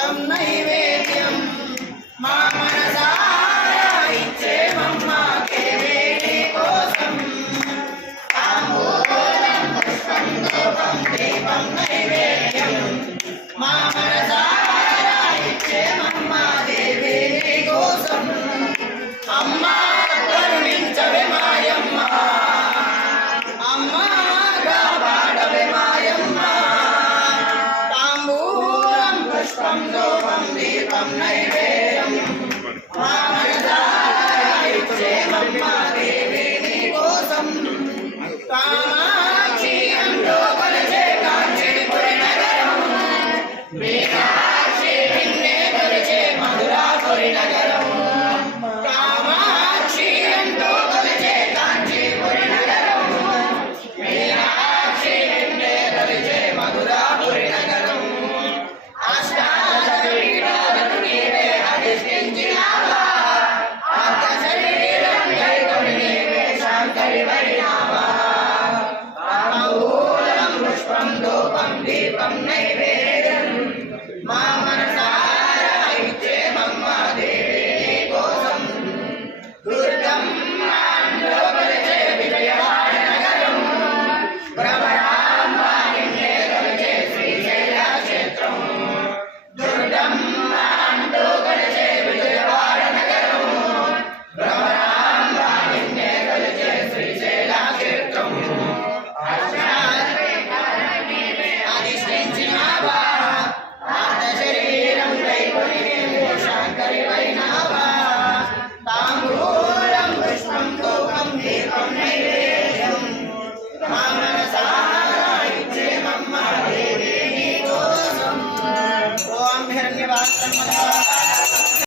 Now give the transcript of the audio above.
దీపం నైవేద్యం మా మనసారా ఇచ్చేమమ్మ కేవేడి కోసం తాంబూలం పుష్పం ధూపం దీపం నైవేద్యం మా మనసారా ఇచ్చేమమ్మ దేవేడి కోసం అమ్మ కరుణించవే మాయమ్మ అమ్మ కాపాడవే మాయమ్మ తాంబూలం పుష్పం ధూపం దీపం నైవేద్యం మా మనసారా ఇచ్చేమమ్మ దేవేడి కోసం కామాక్షి అంటూ కొలిచే కాంచీపురి నగరం మీనాక్షి నిన్నే కొలిచే మధురాపురి నగరం కామాక్షి అంటూ కొలిచే కాంచీపురి నగరం మీనాక్షి నిన్నే కొలిచే మధురాపురి నగరం అష్టాదశపీఠాలను నీవే అధిష్ఠించినావా ఆర్త శరీరం గైకొని నీవే శాంకరివైనావా తాంబూలం పుష్పం ధూపం దీపం నైవేద్యం మా మనసారా ఇచ్చేమమ్మ దేవేడి కోసం దుర్గమ్మ అంటూ కొలిచే విజయవాడ నగరం భ్రమరాంబ నిన్నే కొలిచే శ్రీశైల క్షేత్రం దుర్గమ్మ అంటూ కొలిచే విజయవాడ నగరం భ్రమరాంబ నిన్నే కొలిచే శ్రీశైల క్షేత్రం అధిష్ఠించినావా ఆర్త శరీరం గైకొని నీవే శాంకరివైనావా తాంబూలం పుష్పం ధూపం దీపం నైవేద్యం మా మనసారా ఇచ్చేమమ్మ దేవేడి కోసం ఓం హిరణ్యవాసం